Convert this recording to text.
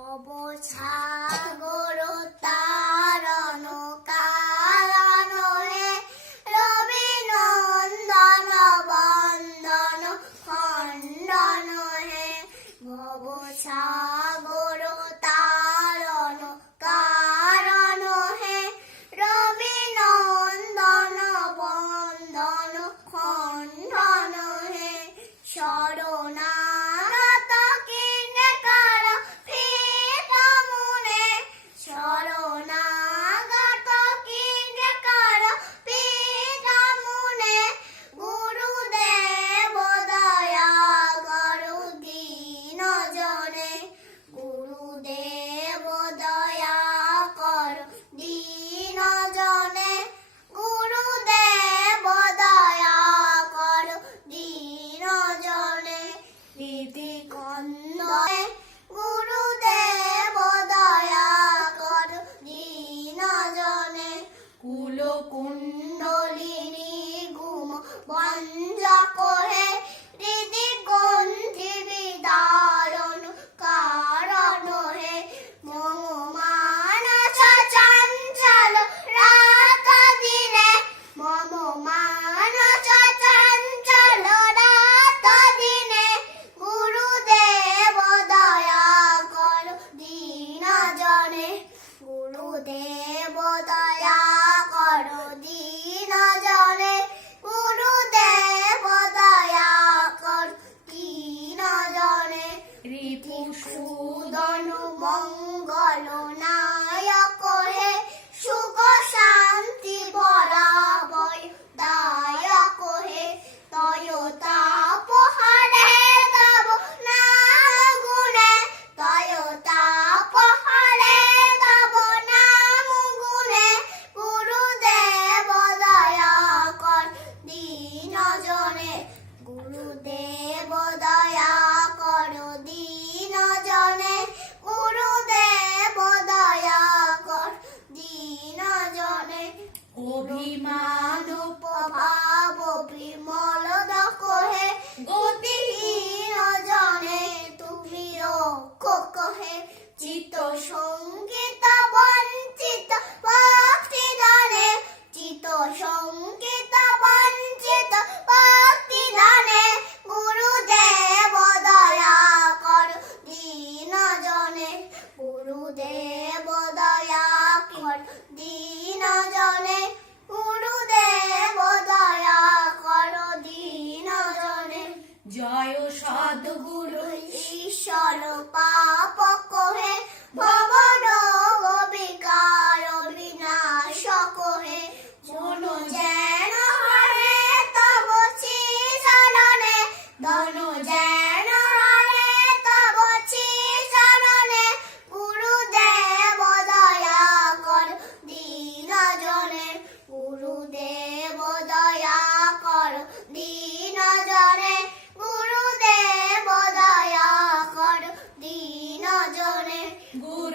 নবসাগর তারণ কারণ হে রবিনন্দন বন্দন খণ্ডন হে ভবসা কুলকুণ্ডলিনী গুম বঞ্জা ボロで Good.